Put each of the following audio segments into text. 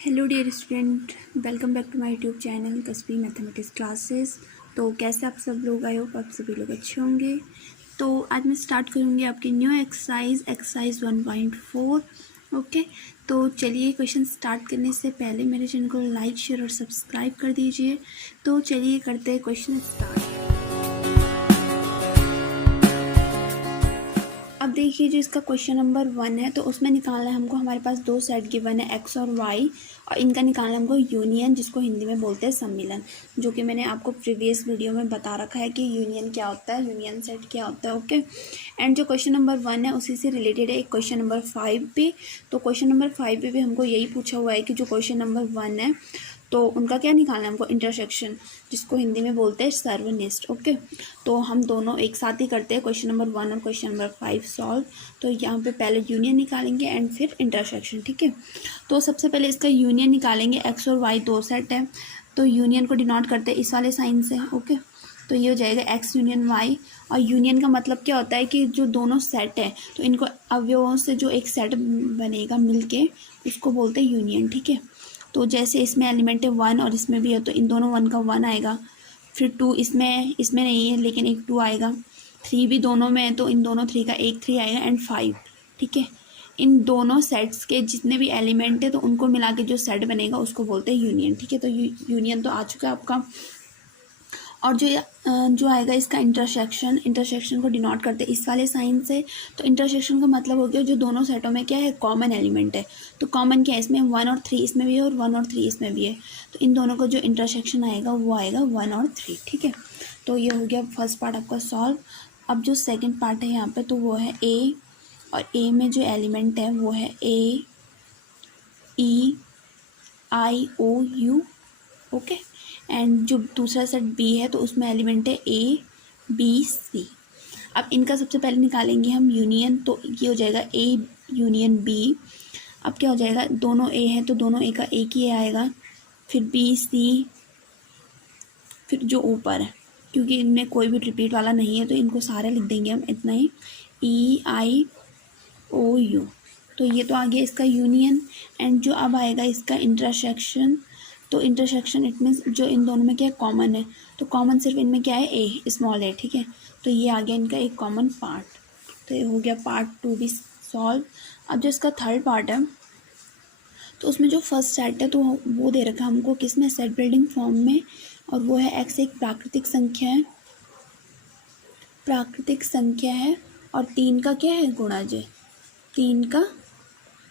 Hello dear student, welcome back to my YouTube channel Tasbi mathematics classes. तो कैसे आप सब लोग आए हो, आप सभी लोग अच्छे होंगे। तो आज मैं स्टार्ट करूँगी आपकी न्यू एक्सरसाइज 1.4। ओके, तो चलिए क्वेश्चन स्टार्ट करने से पहले मेरे चैनल को लाइक शेयर और सब्सक्राइब कर दीजिए। तो चलिए करते हैं क्वेश्चन स्टार्ट। अब देखिए, जो इसका क्वेश्चन नंबर 1 है तो उसमें निकालना है हमको, हमारे पास दो सेट गिवन है एक्स और वाई, और इनका निकालना है हमको यूनियन, जिसको हिंदी में बोलते हैं सम्मिलन, जो कि मैंने आपको प्रीवियस वीडियो में बता रखा है कि यूनियन क्या होता है, यूनियन सेट क्या होता है। ओके, एंड जो क्वेश्चन नंबर 1 है उसी से रिलेटेड है एक क्वेश्चन नंबर 5 भी। तो क्वेश्चन नंबर 5 पे भी हमको यही पूछा हुआ है कि जो क्वेश्चन नंबर 1 है तो उनका क्या निकालना है हमको, इंटरसेक्शन, जिसको हिंदी में बोलते हैं सर्वनिष्ठ। ओके, तो हम दोनों एक साथ ही करते हैं, क्वेश्चन नंबर 1 और क्वेश्चन नंबर 5 सॉल्व। तो यहाँ पे पहले यूनियन निकालेंगे एंड फिर इंटरसेक्शन। ठीक है, तो सबसे पहले इसका यूनियन निकालेंगे। एक्स और वाई दो सेट है, तो यूनियन को डिनोट करते हैं इस वाले साइन से। ओके, तो ये हो जाएगा एक्स यूनियन वाई। और यूनियन का मतलब क्या होता है कि जो दोनों सेट है तो इनको अवयवों से जो एक सेट बनेगा मिलके, उसको बोलते हैं यूनियन। ठीक है, तो जैसे इसमें एलिमेंट है 1 और इसमें भी है, तो इन दोनों 1 का 1 आएगा, फिर 2 इसमें इसमें नहीं है लेकिन एक 2 आएगा, 3 भी दोनों में है तो इन दोनों 3 का एक 3 आएगा, एंड 5। ठीक है, इन दोनों सेट्स के जितने भी एलिमेंट है तो उनको मिला के जो सेट बनेगा उसको बोलते हैं यूनियन। ठीक है, तो यूनियन तो आ चुका है आपका। और जो आएगा इसका इंटरसेक्शन, इंटरसेक्शन को डिनोट करते हैं इस वाले साइन से। तो इंटरसेक्शन का मतलब हो गया जो दोनों सेटों में क्या है, कॉमन एलिमेंट है। तो कॉमन क्या है इसमें, 1 और 3 इसमें भी है और 1 और 3 इसमें भी है, तो इन दोनों का जो इंटरसेक्शन आएगा वो आएगा 1 और 3। ठीक है, तो ये हो गया फर्स्ट पार्ट आपका सॉल्व। अब जो सेकेंड पार्ट है यहाँ पर तो वो है ए, और ए में जो एलिमेंट है वो है ए ई आई ओ यू। ओके, एंड जो दूसरा सेट बी है तो उसमें एलिमेंट है ए बी सी। अब इनका सबसे पहले निकालेंगे हम यूनियन, तो ये हो जाएगा ए यूनियन बी। अब क्या हो जाएगा, दोनों ए है तो दोनों ए का एक ही आएगा, फिर बी सी, फिर जो ऊपर है, क्योंकि इनमें कोई भी रिपीट वाला नहीं है तो इनको सारे लिख देंगे हम इतना ही, ई आई ओ यू। तो ये तो आ गया इसका यूनियन। एंड जो अब आएगा इसका इंटरसेक्शन, तो इंटरसेक्शन इट मीन्स जो इन दोनों में क्या है, कॉमन है। तो कॉमन सिर्फ इनमें क्या है, ए स्मॉल है। ठीक है, तो ये आ गया इनका एक कॉमन पार्ट। तो ये हो गया पार्ट 2 भी सॉल्व। अब जो इसका थर्ड पार्ट है तो उसमें जो फर्स्ट सेट है तो वो दे रखा है हमको किस में, सेट बिल्डिंग फॉर्म में, और वो है एक्स एक प्राकृतिक संख्या है, प्राकृतिक संख्या है, और 3 का क्या है, गुणज है, 3 का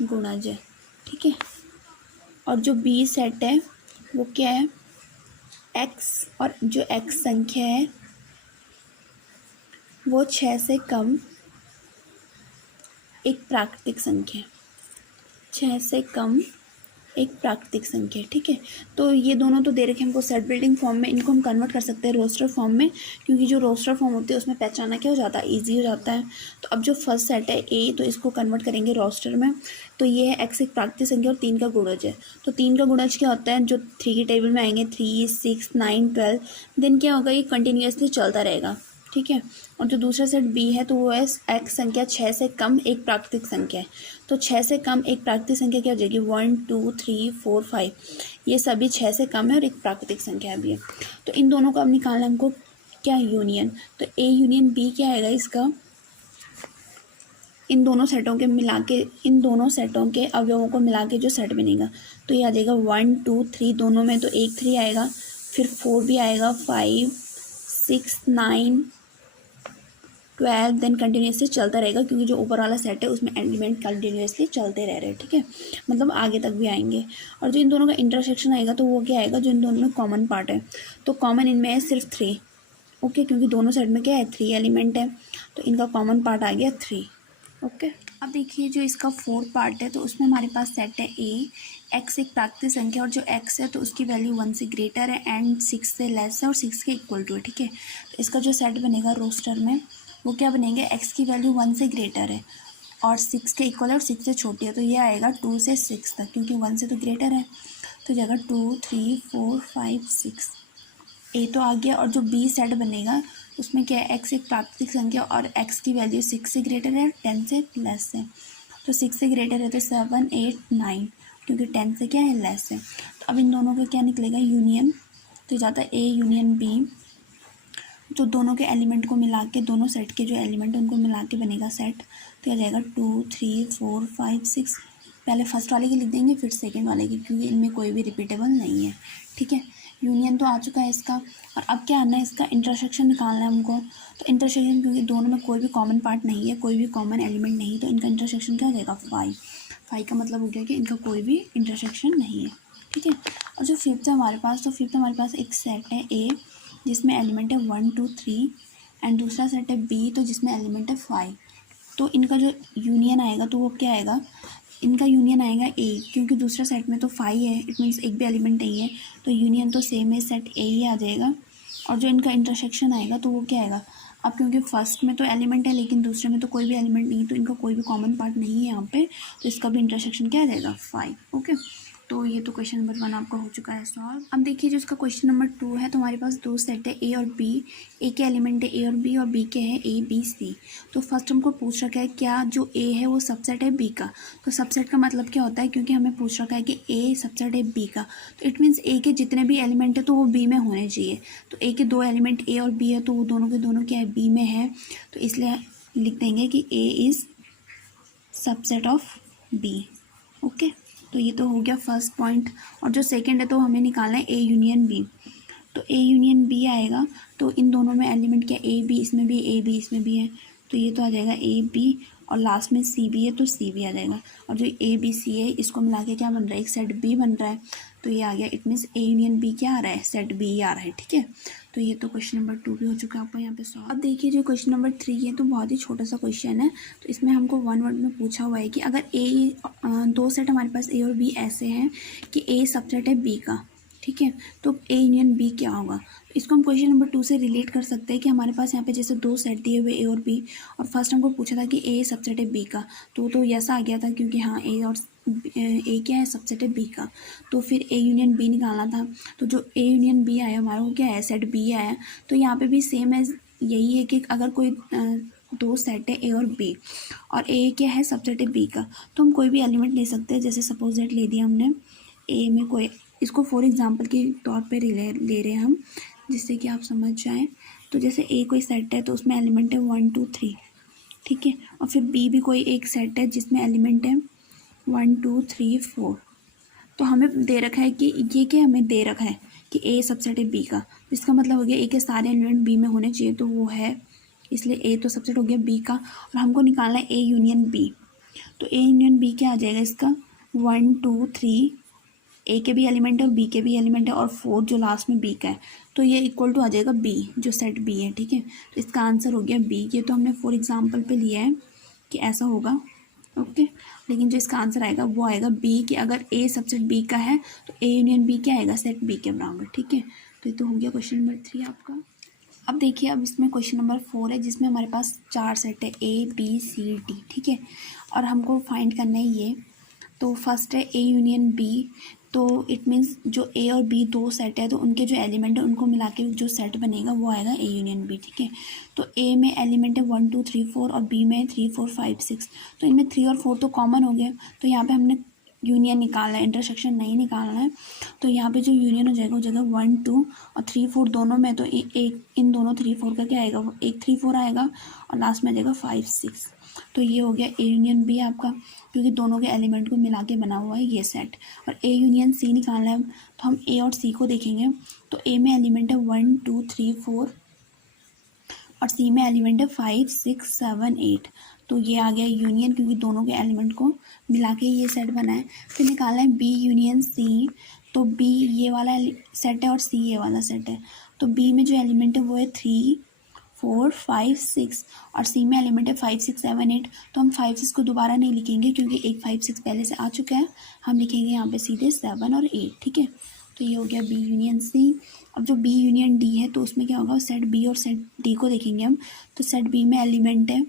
गुणज है। ठीक है, और जो बी सेट है वो क्या है, एक्स, और जो एक्स संख्या है वो 6 से कम एक प्राकृतिक संख्या है, 6 से कम एक प्राकृतिक संख्या। ठीक है, तो ये दोनों तो दे रखे हमको सेट बिल्डिंग फॉर्म में, इनको हम कन्वर्ट कर सकते हैं रोस्टर फॉर्म में, क्योंकि जो रोस्टर फॉर्म होती है उसमें पहचाना क्या हो जाता है, ईजी हो जाता है। तो अब जो फर्स्ट सेट है ए, तो इसको कन्वर्ट करेंगे रोस्टर में। तो ये है एक्स एक प्राकृतिक संख्या और 3 का गुणज है। तो 3 का गुणज क्या होता है, जो 3 की टेबल में आएंगे 3 6 9 12, देन क्या होगा, ये कंटिन्यूसली चलता रहेगा। ठीक है, और जो दूसरा सेट बी है तो वो है एक्स संख्या 6 से कम एक प्राकृतिक संख्या है। तो 6 से कम एक प्राकृतिक संख्या क्या हो जाएगी, 1 2 3 4 5, ये सभी 6 से कम है और एक प्राकृतिक संख्या भी है। तो इन दोनों को अब निकालना हमको क्या, यूनियन। तो ए यूनियन बी क्या आएगा इसका, इन दोनों सेटों के मिला के, इन दोनों सेटों के अवयवों को मिला के जो सेट बनेगा, तो ये आ जाएगा 1 2 3, दोनों में तो एक 3 आएगा, फिर 4 भी आएगा, 5 6 9 12, देन कंटिन्यूसली चलता रहेगा, क्योंकि जो ऊपर वाला सेट है उसमें एलिमेंट कंटिन्यूसली चलते रह रहे हैं। ठीक है, मतलब आगे तक भी आएंगे। और जो इन दोनों का इंटरसेक्शन आएगा तो वो क्या आएगा, जो इन दोनों में कॉमन पार्ट है, तो कॉमन इनमें है सिर्फ 3। ओके, क्योंकि दोनों सेट में क्या है, 3 एलिमेंट है, तो इनका कॉमन पार्ट आ गया 3। ओके, अब देखिए जो इसका फोर्थ पार्ट है तो उसमें हमारे पास सेट है ए, एक्स एक प्राकृतिक संख्या, और जो एक्स है तो उसकी वैल्यू 1 से ग्रेटर है एंड 6 से लेस है और 6 के इक्वल टू है। ठीक है, तो इसका जो सेट बनेगा रोस्टर में वो क्या बनेंगे, एक्स की वैल्यू 1 से ग्रेटर है और 6 के इक्वल है और 6 से छोटी है, तो ये आएगा 2 से 6 तक, क्योंकि 1 से तो ग्रेटर है। तो जगह 2 3 4 5 6, ए तो आ गया। और जो बी सेट बनेगा उसमें क्या है, एक्स एक प्राकृतिक संख्या और एक्स की वैल्यू 6 से ग्रेटर है, 10 से लेस है। तो 6 से ग्रेटर है तो 7 8 9, क्योंकि 10 से क्या है लेस है। तो अब इन दोनों का क्या निकलेगा यूनियन, तो जाता है ए यूनियन बी, जो दोनों के एलिमेंट को मिला के, दोनों सेट के जो एलिमेंट उनको मिला के बनेगा सेट। तो आ जाएगा 2 3 4 5 6, पहले फर्स्ट वाले की लिख देंगे फिर सेकंड वाले की, क्योंकि इनमें कोई भी रिपीटेबल नहीं है। ठीक है, यूनियन तो आ चुका है इसका। और अब क्या आना है, इसका इंटरसेक्शन निकालना है हमको। तो इंटरसेक्शन, क्योंकि दोनों में कोई भी कॉमन पार्ट नहीं है, कोई भी कॉमन एलिमेंट नहीं, तो इनका इंटरसेक्शन क्या हो जाएगा 5। 5 का मतलब हो गया कि इनका कोई भी इंटरसेक्शन नहीं है। ठीक है, और जो फिफ्थ है हमारे पास, तो फिफ्थ हमारे पास एक सेट है ए जिसमें एलिमेंट है 1 2 3, एंड दूसरा सेट है बी तो जिसमें एलिमेंट है 5। तो इनका जो यूनियन आएगा तो वो क्या आएगा, इनका यूनियन आएगा ए, क्योंकि दूसरा सेट में तो 5 है, इट मीन्स एक भी एलिमेंट नहीं है, तो यूनियन तो सेम है, सेट ए ही आ जाएगा। और जो इनका इंटरसेक्शन आएगा तो वो क्या आएगा, अब क्योंकि फर्स्ट में तो एलिमेंट है लेकिन दूसरे में तो कोई भी एलिमेंट नहीं, तो इनका कोई भी कॉमन पार्ट नहीं है यहाँ पे, तो इसका भी इंटरसेक्शन क्या आ जाएगा 5। ओके, तो ये तो क्वेश्चन नंबर 1 आपका हो चुका है सॉल्व। अब देखिए जो इसका क्वेश्चन नंबर 2 है, तो हमारे पास दो सेट है ए और बी, ए के एलिमेंट है ए और बी, और बी के है ए बी सी। तो फर्स्ट हमको पूछ रखा है क्या जो ए है वो सबसेट है बी का। तो सबसेट का मतलब क्या होता है, क्योंकि हमें पूछ रखा है कि ए सबसेट है बी का, तो इट मीन्स ए के जितने भी एलिमेंट है तो वो बी में होने चाहिए। तो ए के दो एलिमेंट ए और बी है, तो वो दोनों के दोनों क्या है बी में है, तो इसलिए लिख देंगे कि A is subset of B. Okay, तो ये तो हो गया फर्स्ट पॉइंट। और जो सेकंड है तो हमें निकालना है ए यूनियन बी। तो ए यूनियन बी आएगा, तो इन दोनों में एलिमेंट क्या ए बी, इसमें भी ए बी इसमें भी है, तो ये तो आ जाएगा ए बी, और लास्ट में सी बी है तो सी बी आ जाएगा। और जो ए बी सी है इसको मिला के क्या बन रहा है, एक सेट बी बन रहा है, तो ये आ गया, it means A union B क्या आ रहा है, सेट बी आ रहा है। ठीक है, तो ये तो क्वेश्चन नंबर 2 भी हो चुका है आपका यहाँ पे सॉल्व। अब देखिए जो क्वेश्चन नंबर 3 है, तो बहुत ही छोटा सा क्वेश्चन है, तो इसमें हमको 1 वर्ड में पूछा हुआ है कि अगर ए, दो सेट हमारे पास ए और बी ऐसे हैं कि ए सबसेट है बी का, ठीक है, तो ए यूनियन बी क्या होगा। तो इसको हम क्वेश्चन नंबर 2 से रिलेट कर सकते हैं कि हमारे पास यहाँ पे जैसे दो सेट दिए हुए ए और बी, और फर्स्ट हमको पूछा था कि ए सबसेट है बी का, तो ऐसा आ गया था क्योंकि हाँ ए और ए क्या है, सबसेट है बी का, तो फिर ए यूनियन बी निकालना था। तो जो ए यूनियन बी आया हमारा वो क्या है, सेट बी आया। तो यहाँ पे भी सेम एज यही है कि अगर कोई दो सेट है ए और बी, और ए क्या है, सबसेट है बी का, तो हम कोई भी एलिमेंट ले सकते हैं। जैसे सपोज दैट ले दिया हमने ए में कोई, इसको फॉर एग्जांपल के तौर पे ले रहे हैं हम, जिससे कि आप समझ जाएं। तो जैसे ए कोई सेट है तो उसमें एलिमेंट है 1 2 3, ठीक है, और फिर बी भी कोई एक सेट है जिसमें एलिमेंट है 1 2 3 4। तो हमें दे रखा है कि ये क्या हमें दे रखा है कि ए सबसेट है बी का, तो इसका मतलब हो गया ए के सारे एलिमेंट बी में होने चाहिए, तो वो है, इसलिए ए तो सबसेट हो गया बी का। और हमको निकालना है ए यूनियन बी, तो ए यूनियन बी क्या आ जाएगा इसका, 1 2 3, ए के भी एलिमेंट है और बी के भी एलिमेंट है, और 4 जो लास्ट में बी का है, तो ये इक्वल टू आ जाएगा बी, जो सेट बी है। ठीक है, तो इसका आंसर हो गया बी। ये तो हमने फॉर एग्जांपल पे लिया है कि ऐसा होगा। ओके, लेकिन जो इसका आंसर आएगा वो आएगा बी, कि अगर ए सबसेट बी का है तो ए यूनियन बी क्या आएगा, सेट बी के बराबर। ठीक है, तो ये तो हो गया क्वेश्चन नंबर 3 आपका। अब देखिए, अब इसमें क्वेश्चन नंबर 4 है, जिसमें हमारे पास 4 सेट है ए बी सी डी। ठीक है, और हमको फाइंड करना है ये। तो फर्स्ट है ए यूनियन बी, तो इट मीन्स जो ए और बी दो सेट है, तो उनके जो एलिमेंट है उनको मिला के जो सेट बनेगा वो आएगा ए यूनियन बी। ठीक है, तो ए में एलिमेंट है 1 2 3 4, और बी में 3 4 5 6, तो इनमें 3 और 4 तो कॉमन हो गए, तो यहाँ पे हमने यूनियन निकालना है, इंटरसेक्शन नहीं निकालना है। तो यहाँ पे जो यूनियन हो जाएगा वो जगह 1 2 और 3 4 दोनों में, तो एक इन दोनों 3 4 का क्या आएगा, एक 3 4 आएगा, और लास्ट में आ जाएगा 5 6। तो ये हो गया ए यूनियन बी आपका, क्योंकि दोनों के एलिमेंट को मिला के बना हुआ है ये सेट। और ए यूनियन सी निकालना है, तो हम ए और सी को देखेंगे। तो ए में एलिमेंट है 1 2 3 4, और सी में एलिमेंट है 5 6 7 8, तो ये आ गया यूनियन, क्योंकि दोनों के एलिमेंट को मिला के ये सेट बना है। फिर निकालना है बी यूनियन सी, तो बी ये वाला सेट है और सी ये वाला सेट है। तो बी में जो एलिमेंट है वो है 3 4 5 6, और सी में एलिमेंट है 5 6 7 8। तो हम 5 6 को दोबारा नहीं लिखेंगे, क्योंकि एक 5 6 पहले से आ चुका है, हम लिखेंगे यहाँ पे सीधे 7 और 8। ठीक है, तो ये हो गया बी यूनियन सी। अब जो बी यूनियन डी है, तो उसमें क्या होगा, सेट बी और सेट डी को देखेंगे हम। तो सेट बी में एलिमेंट है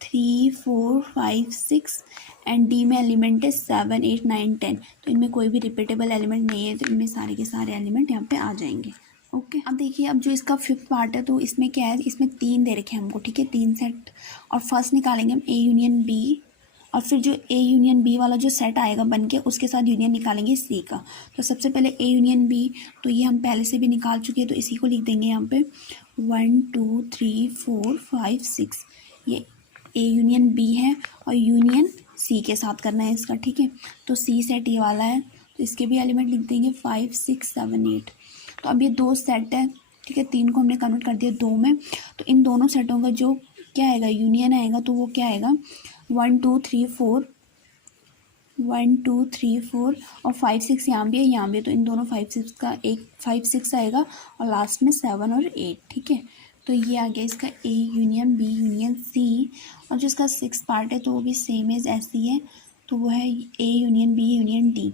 3 4 5 6, एंड डी में एलिमेंट है 7 8 9 10। तो इनमें कोई भी रिपीटेबल एलिमेंट नहीं है, तो इनमें सारे के सारे एलिमेंट यहाँ पे आ जाएंगे। ओके, अब देखिए, अब जो इसका फिफ्थ पार्ट है, तो इसमें क्या है, इसमें 3 दे रखे हैं हमको। ठीक है, 3 सेट, और फर्स्ट निकालेंगे हम ए यूनियन बी, और फिर जो ए यूनियन बी वाला जो सेट आएगा बन के उसके साथ यूनियन निकालेंगे सी का। तो सबसे पहले ए यूनियन बी, तो ये हम पहले से भी निकाल चुके हैं तो इसी को लिख देंगे यहाँ पे 1 2 3 4 5 6। ये ए यूनियन बी है और यूनियन सी के साथ करना है इसका, ठीक है। तो सी सेट ये वाला है तो इसके भी एलिमेंट लिख देंगे 5 6 7 8। तो अब ये दो सेट है, ठीक है, 3 को हमने कन्वर्ट कर दिया 2 में। तो इन दोनों सेटों का जो क्या आएगा यूनियन आएगा तो वो क्या आएगा 1 2 3 4 1 2 3 4 और 5 6 यहाँ भी है यहाँ भी है, तो इन दोनों 5 6 का एक 5 6 आएगा और लास्ट में 7 और 8, ठीक है। तो ये आ गया इसका A union B union C. और जो इसका 6 पार्ट है तो वो भी सेम एज ऐसी है, तो वो है A union B union D.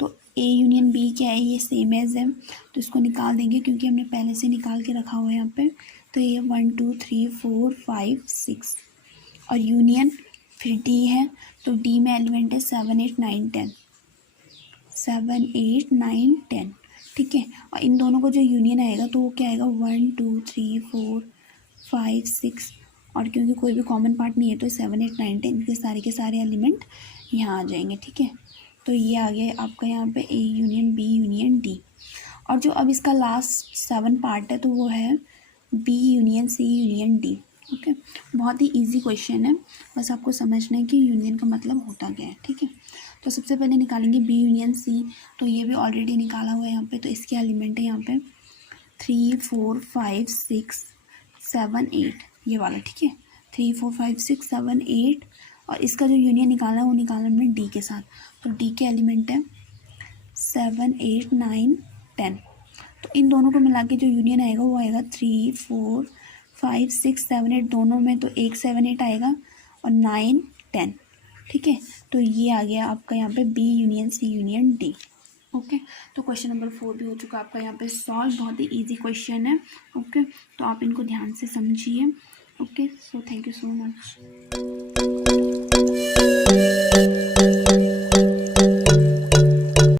तो ए यूनियन बी क्या है, ये सेम एज है तो इसको निकाल देंगे क्योंकि हमने पहले से निकाल के रखा हुआ है यहाँ पे। तो ये 1 2 3 4 5 6 और यूनियन फिर डी है, तो डी में एलिमेंट है 7 8 9 10 7 8 9 10, ठीक है। और इन दोनों को जो यूनियन आएगा तो वो क्या आएगा 1 2 3 4 5 6 और क्योंकि कोई भी कॉमन पार्ट नहीं है तो 7 8 9 10 के सारे एलिमेंट यहाँ आ जाएंगे, ठीक है। तो ये आ गया आपका यहाँ पे A union B union D. और जो अब इसका लास्ट 7 पार्ट है तो वो है B union C union D, okay. बहुत ही इजी क्वेश्चन है, बस आपको समझना है कि यूनियन का मतलब होता क्या है, ठीक है। तो सबसे पहले निकालेंगे बी यूनियन सी, तो ये भी ऑलरेडी निकाला हुआ है यहाँ पे। तो इसके एलिमेंट है यहाँ पे 3 4 5 6 7 8 ये वाला, ठीक है। 3 4 5 6 7 8 और इसका जो यूनियन निकाला है वो निकाला हमने डी के साथ। तो डी के एलिमेंट है 7 8 9 10। तो इन दोनों को मिला के जो यूनियन आएगा वो आएगा 3 4 5 6 7 8 दोनों में, तो एक 7 8 आएगा और 9 10, ठीक है। तो ये आ गया आपका यहाँ पे B union C union D, okay. तो क्वेश्चन नंबर 4 भी हो चुका आपका यहाँ पे सॉल्व। बहुत ही इजी क्वेश्चन है, ओके। तो आप इनको ध्यान से समझिए, okay. So thank you so much.